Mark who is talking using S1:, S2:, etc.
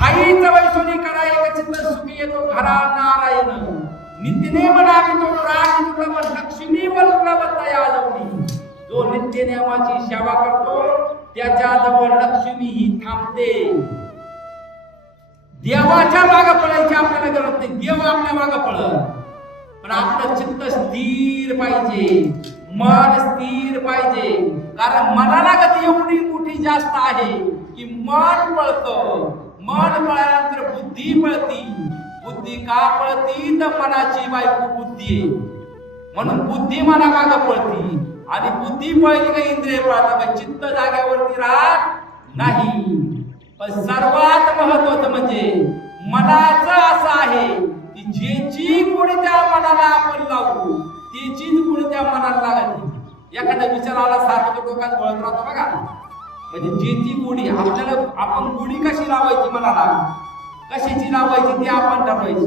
S1: हाईच वैसुनी करायला चित्त सुखी येतो घरा नारायण. नित्यने म्हणावी तो प्राण दुर्लभ लक्ष्मी वल्लभ तया जवळी जो नित्य नियमाची सेवा करतो त्याच्याजवळ लक्ष्मी ही थांबते. देवाच्या मागे पळायची आपल्याला गरज नाही. देव आपल्या मागे पळत पण आपलं चित्त स्थिर पाहिजे. मन स्थिर पाहिजे. कारण मनाला गती एवढी मोठी जास्त आहे की मन पळतं. मन पळाल्यानंतर बुद्धी पळती. बुद्धी का पळती? तर मनाची बायको बुद्धी आहे. म्हणून बुद्धी मना माग पळती. आणि बुद्धी पळली का इंद्रिय पळतात का चित्त जाग्यावरती राहत नाही. पण सर्वात महत्वाचं म्हणजे मनाचं असं आहे की ज्याची गुण त्या मनाला आपण लावू त्याचीच गुण त्या मनाला लागत. एखादा विचार आला सारखं डोक्यात वळत राहतो बघा. म्हणजे ज्याची गुढी आपल्याला आपण गुढी कशी लावायची मनाला कशाची लावायची ती आपण ठरवायची?